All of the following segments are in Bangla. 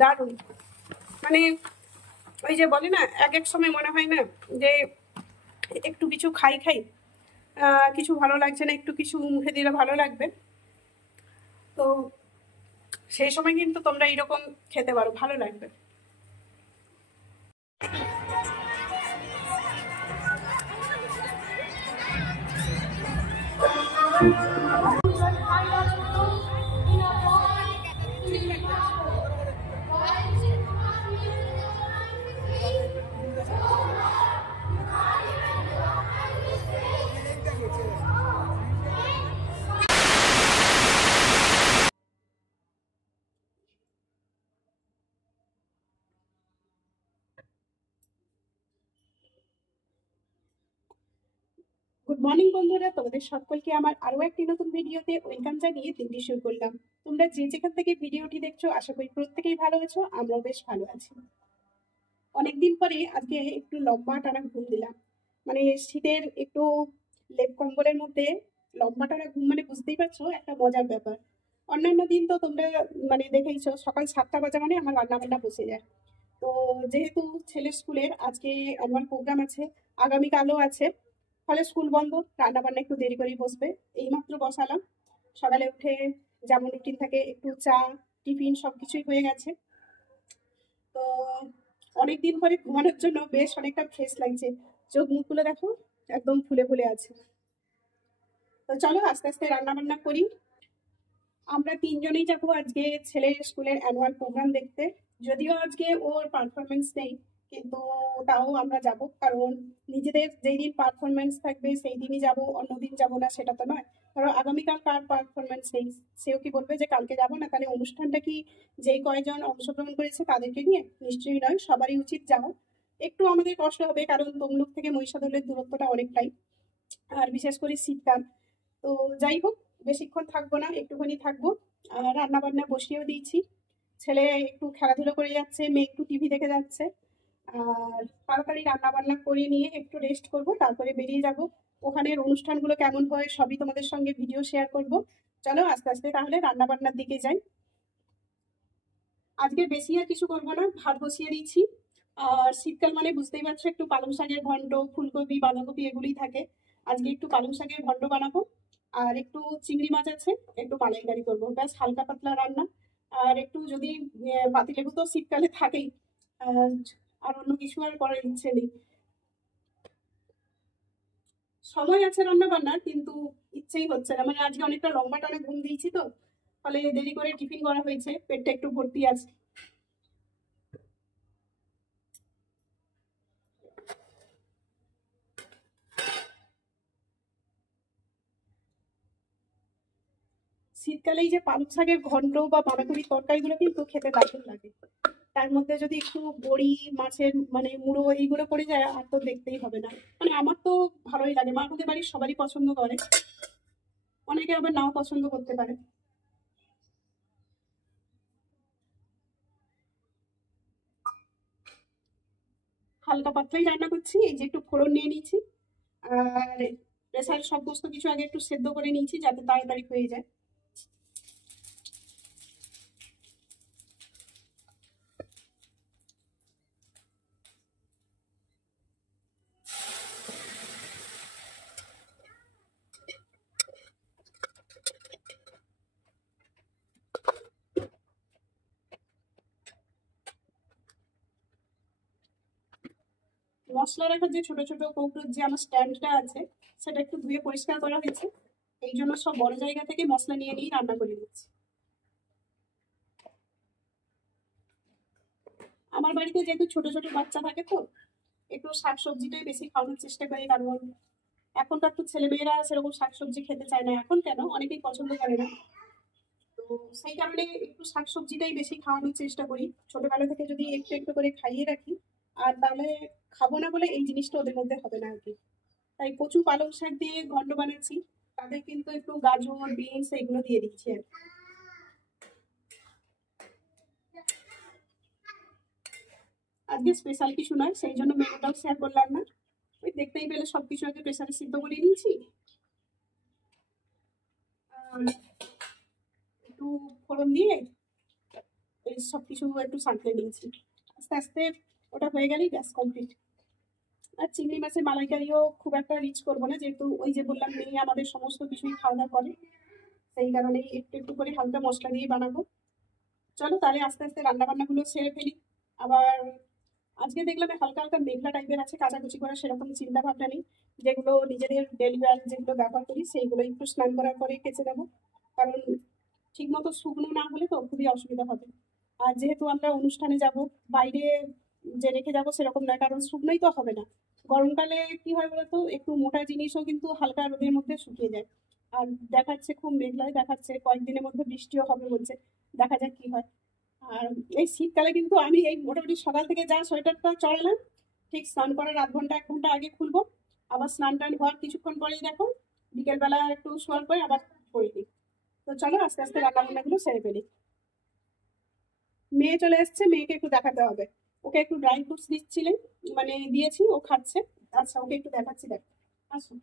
দারুণ। মানে ওই যে বলে না, এক এক সময় মনে হয় না যে একটু কিছু খাই খাই, কিছু ভালো লাগছে না, একটু কিছু মুখে দিলে ভালো লাগবে। তো সেই সময় কিন্তু তোমরা এইরকম খেতে পারো, ভালো লাগবে। গুড মর্নিং বন্ধুরা, তোমাদের সকলকে আমার আরো একটি নতুন ভিডিওতে ওয়েলকাম জানিয়ে দিনটি শুরু করলাম। তোমরা যে যেখান থেকে ভিডিওটি দেখছো আশা করি প্রত্যেকেই ভালো আছো, আমরাও বেশ ভালো আছি। অনেকদিন পরে আজকে একটু লম্বা টানা ঘুম দিলাম। মানে শীতের একটু লেপ কম্বলের মধ্যে লম্বা টানা ঘুম, মানে বুঝতেই পারছো একটা মজার ব্যাপার। অন্যান্য দিন তো তোমরা মানে দেখেইছো, সকাল 7টা বাজে মানে আমার রান্না বান্না বসে যায়। তো যেহেতু ছেলের স্কুলের আজকে অ্যানুয়াল প্রোগ্রাম আছে, আগামীকালও আছে, ফলে স্কুল বন্ধ, রান্না বান্না একটু দেরি করেই বসবে। এইমাত্র বসালাম। সকালে উঠে যেমন রুটিন থাকে, একটু চা টিফিন সবকিছুই হয়ে গেছে। তো অনেকদিন পরে ঘুমানোর জন্য বেশ অনেকটা ফ্রেশ লাগছে। চোখ মুখগুলো দেখো একদম ফুলে ফুলে আছে। তো চলো আস্তে আস্তে রান্না বান্না করি। আমরা তিনজনেই যাবো আজকে ছেলের স্কুলের অ্যানুয়াল প্রোগ্রাম দেখতে। যদিও আজকে ওর পারফরমেন্স নেই, কিন্তু তাও আমরা যাব, কারণ নিজেদের যেই দিন পারফরমেন্স থাকবে সেই দিনই যাব, অন্যদিন যাব না সেটা তো নয়। ধরো আগামীকাল কার পারফরমেন্স নেই, সেও কি বলবে যে কালকে যাব না? তাহলে অনুষ্ঠানটা কি যেই কয়জন অংশগ্রহণ করেছে তাদেরকে নিয়ে? নিশ্চয়ই নয়, সবারই উচিত যাওয়া। একটু আমাদের কষ্ট হবে, কারণ তমলুক থেকে মহিষাদলের দূরত্বটা অনেকটাই, আর বিশেষ করে শীতকাল। তো যাই হোক, বেশিক্ষণ থাকবো না, একটুখানি থাকবো। আর রান্না বান্না বসিয়েও দিয়েছি। ছেলে একটু খেলাধুলো করে যাচ্ছে, মেয়ে একটু টিভি দেখে যাচ্ছে। আর তাড়াতাড়ি রান্না বান্না করে নিয়ে একটু রেস্ট করব, তারপরে বেরিয়ে যাব। ওখানের অনুষ্ঠানগুলো কেমন হয় সবই তোমাদের সঙ্গে ভিডিও শেয়ার করব। চলো আস্তে আস্তে তাহলে রান্না বান্নার দিকে যাই। আজকে বেশি আর কিছু করবো না, ভাত বসিয়ে দিয়েছি। আর শীতকাল মানে বুঝতেই পারছো, একটু পালং শাকের ঘন্ট, ফুলকপি বাঁধাকপি এগুলোই থাকে। আজকে একটু পালং শাকের ঘন্ট বানাবো। আর একটু চিংড়ি মাছ আছে, একটু মালাইকারি করবো, ব্যাস হালকা পাতলা রান্না। আর একটু যদি পাতিলেবু তো শীতকালে থাকেই। আর আর অন্য কিছু আর করার ইচ্ছে নেই। সময় আছে রান্না বান্নার, কিন্তু ইচ্ছেই হচ্ছে না। মানে আজকে অনেকটা লম্বা টানা ঘুম দিয়েছি তো, ফলে দেরি করে টিফিন করা হয়েছে, পেটটা একটু ভর্তি আছে। শীতকালেই যে পালং শাকের ঘন্ট বা বাঁধাকপির তরকারিগুলো কিন্তু খেতে দারুণ লাগে। তার মধ্যে যদি একটু বড়ি, মাছের মানে মুড়ো এইগুলো পড়ে যায়, আর তো দেখতেই হবে না। মানে আমার তো ভালোই লাগে, আমাদের বাড়ির সবারই পছন্দ করে, অনেকে আবার নাও পছন্দ করতে পারে। হালকা পাতলাই রান্না করছি, এই যে একটু ফোড়ন নিয়ে নিয়েছি। আর প্রেসার সমস্ত কিছু আগে একটু সেদ্ধ করে নিয়েছি যাতে তাড়াতাড়ি হয়ে যায়। মশলা রাখার যে ছোট ছোট কৌটোর যে আমার স্ট্যান্ডটা আছে, সেটা একটু ধুয়ে পরিষ্কার করা হয়েছে। এই জন্য সব বড় জায়গা থেকে মশলা নিয়ে নিয়ে রান্না করে দিচ্ছি। আমার বাড়িতে যেহেতু ছোট ছোট বাচ্চা থাকে, তো একটু শাকসবজিটাই বেশি খাওয়ানোর চেষ্টা করি, কারণ এখনকার তো ছেলেমেয়েরা সেরকম শাকসবজি খেতে চায় না, এখন কেন অনেকেই পছন্দ করে না। তো সেই কারণে একটু শাকসবজিটাই বেশি খাওয়ানোর চেষ্টা করি। ছোটবেলা থেকে যদি একটু একটু করে খাইয়ে রাখি, আর তাহলে খাবো না বলে এই জিনিসটা ওদের মধ্যে হবে না আর কি। তাই কচু পালং শাক দিয়ে ঘন্ট বানাচ্ছি, তাতে কিন্তু একটু গাজর বিনস এগুলো দিয়ে দিচ্ছি আর কি। আজকে স্পেশাল কিছু নয়, সেই জন্য মেনুটাও শেয়ার করলাম না। ওই দেখতেই পেলে সবকিছু আগে প্রেসারে সিদ্ধ করে নিয়েছি। আর একটু ফোড়ন দিয়ে এই সব কিছু একটু সাঁতলে নিয়েছি। আস্তে আস্তে ওটা হয়ে গেলেই ব্যাস কমপ্লিট। আর চিংড়ি মাছের মালাইকারিও খুব একটা রিচ করবো না, যেহেতু ওই যে বললাম মেয়ে আমাদের সমস্ত কিছুই খাওয়া দাওয়া করে, সেই কারণেই একটু একটু করে হালকা মশলা দিয়ে বানাবো। চলো তাহলে আস্তে আস্তে রান্না বান্নাগুলো সেরে ফেলি। আবার আজকে দেখলাম হালকা হালকা মেঘলা টাইপের আছে, কাচাকুচি করার সেরকম চিন্তা ভাবনা নেই। যেগুলো নিজেদের ডেলি ওয়্যার যেগুলো ব্যবহার করি সেইগুলো একটু স্নান করার পরে কেচে দেবো, কারণ ঠিক মতো শুকনো না হলে তো খুবই অসুবিধা হবে। আর যেহেতু আমরা অনুষ্ঠানে যাব, বাইরে যে রেখে যাবো সেরকম নয়, কারণ শুকনোই তো হবে না। গরমকালে কি হয় বলতো, একটু মোটা জিনিসও কিন্তু হালকা রোদের মধ্যে শুকিয়ে যায়। আর দেখাচ্ছে খুব মেঘলায় দেখাচ্ছে, কয়েকদিনের মধ্যে বৃষ্টিও হবে বলছে, দেখা যাক কি হয়। আর এই শীতকালে কিন্তু আমি এই মোটামুটি সকাল থেকে যা সোয়েটারটা চড়ালাম, ঠিক স্নান করার আধ ঘন্টা 1 ঘন্টা আগে খুলবো, আবার স্নান টান হওয়ার কিছুক্ষণ পরেই দেখো বিকেলবেলা একটু শোয়ার পরে আবার পরে দিই। তো চলো আস্তে আস্তে রান্না বান্নাগুলো সেরে ফেলি। মেয়ে চলে এসছে, মেয়েকে একটু দেখাতে হবে। ওকে একটু ড্রাই ফ্রুটস দিচ্ছিলেন, মানে দিয়েছি, ও খাচ্ছে। আচ্ছা ওকে একটু দেখাচ্ছি, দেখ আসুন।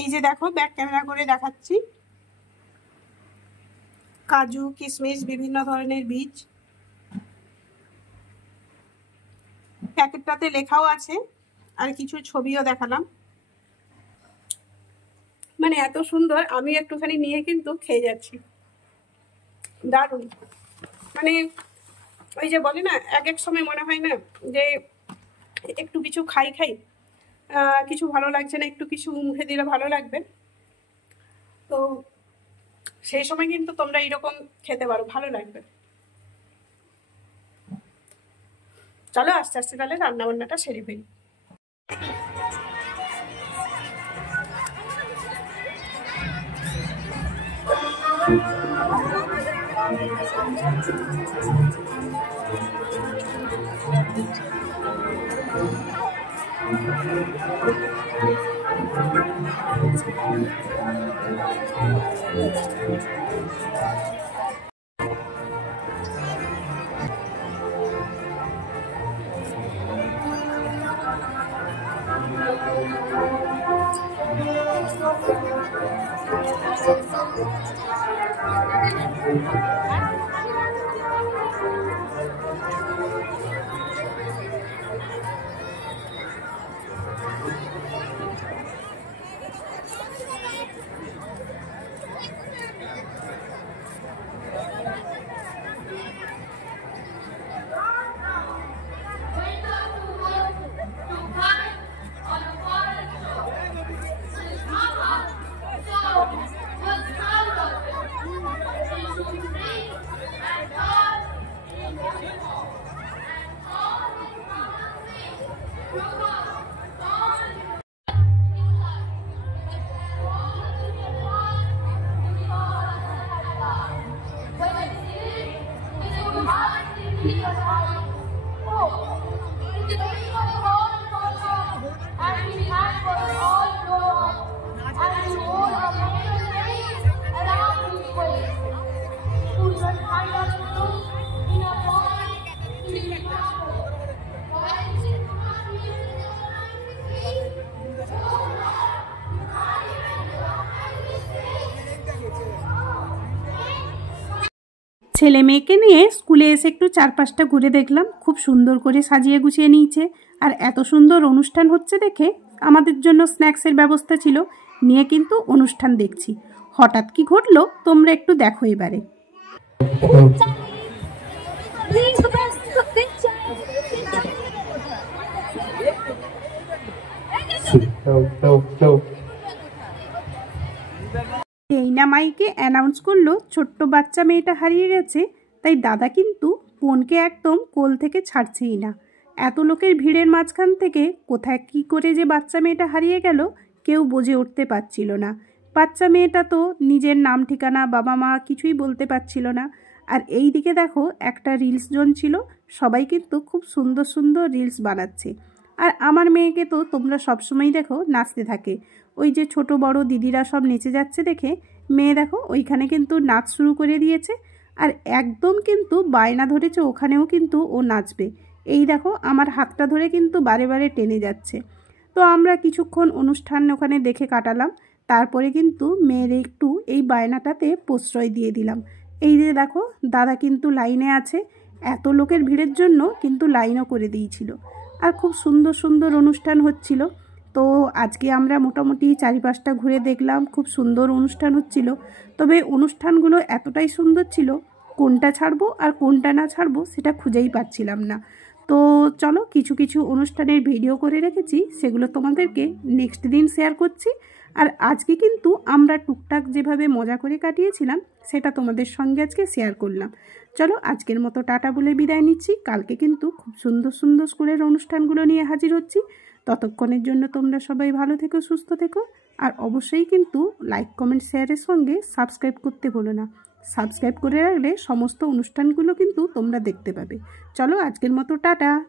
এই যে দেখো ব্যাক ক্যামেরা করে দেখাচ্ছি, কাজু কিশমিশ বিভিন্ন ধরনের বীজ, প্যাকেটটাতে লেখাও আছে, আর কিছু ছবিও দেখালাম। মানে এত সুন্দর, আমি একটুখানি নিয়ে কিন্তু খেয়ে যাচ্ছি, দারুণ। মানে ওই যে বলে না, এক এক সময় মনে হয় না যে একটু কিছু খাই খাই, কিছু ভালো লাগছে না, একটু কিছু মুখে দিলে ভালো লাগবে, তো সেই সময় কিন্তু তোমরা এইরকম খেতে পারো, ভালো লাগবে। চলো আস্তে আস্তে তাহলে রান্না বান্নাটা সেরে ফেলি। ছেলে মেয়েকে নিয়ে স্কুলে এসে একটু চারপাশটা ঘুরে দেখলাম, খুব সুন্দর করে সাজিয়ে গুছিয়ে নিয়েছে। আর এত সুন্দর অনুষ্ঠান হচ্ছে দেখে আমাদের জন্য স্ন্যাক্সের ব্যবস্থা ছিল, নিয়ে কিন্তু অনুষ্ঠান দেখছি। হঠাৎ কি ঘটলো তোমরা একটু দেখো এবারে। এই না মাইকে অ্যানাউন্স করলো ছোট্ট বাচ্চা মেয়েটা হারিয়ে গেছে, তাই দাদা কিন্তু বোনকে একদম কোল থেকে ছাড়ছেই না। এত লোকের ভিড়ের মাঝখান থেকে কোথায় কি করে যে বাচ্চা মেয়েটা হারিয়ে গেল কেউ বুঝে উঠতে পারছিল না। বাচ্চা মেয়েটা তো নিজের নাম ঠিকানা বাবা মা কিছুই বলতে পারছিল না। আর এই দিকে দেখো একটা রিলস জোন ছিল, সবাই কিন্তু খুব সুন্দর সুন্দর রিলস বানাচ্ছে। আর আমার মেয়েকে তো তোমরা সবসময়ই দেখো নাচতে থাকে, ওই যে ছোট বড় দিদিরা সব নেচে যাচ্ছে দেখে মেয়ে দেখো ওইখানে কিন্তু নাচ শুরু করে দিয়েছে। আর একদম কিন্তু বায়না ধরেছে ওখানেও কিন্তু ও নাচবে। এই দেখো আমার হাতটা ধরে কিন্তু বারে বারে টেনে যাচ্ছে। তো আমরা কিছুক্ষণ অনুষ্ঠান ওখানে দেখে কাটালাম। তারপরে কিন্তু মেয়ের একটু এই বায়নাটাতে প্রশ্রয় দিয়ে দিলাম। এই যে দেখো দাদা কিন্তু লাইনে আছে, এত লোকের ভিড়ের জন্য কিন্তু লাইনও করে দিয়েছিল। আর খুব সুন্দর সুন্দর অনুষ্ঠান হচ্ছিল। তো আজকে আমরা মোটামুটি চারিপাশটা ঘুরে দেখলাম, খুব সুন্দর অনুষ্ঠান হচ্ছিল। তবে অনুষ্ঠানগুলো এতটাই সুন্দর ছিল, কোনটা ছাড়বো আর কোনটা না ছাড়বো সেটা খুঁজেই পাচ্ছিলাম না। তো চলো কিছু কিছু অনুষ্ঠানের ভিডিও করে রেখেছি, সেগুলো তোমাদেরকে নেক্সট দিন শেয়ার করছি। আর আজকে কিন্তু আমরা টুকটাক যেভাবে মজা করে কাটিয়েছিলাম সেটা তোমাদের সঙ্গে আজকে শেয়ার করলাম। চলো আজকের মতো টাটা বলে বিদায় নিচ্ছি। কালকে কিন্তু খুব সুন্দর সুন্দর স্কুলের অনুষ্ঠানগুলো নিয়ে হাজির হচ্ছি। ততক্ষণের জন্য তোমরা সবাই ভালো থেকো, সুস্থ থেকো। আর অবশ্যই কিন্তু লাইক কমেন্ট শেয়ারের সঙ্গে সাবস্ক্রাইব করতে ভুলো না। সাবস্ক্রাইব করে রাখলে সমস্ত অনুষ্ঠানগুলো কিন্তু তোমরা দেখতে পাবে। চলো আজকের মতো টাটা।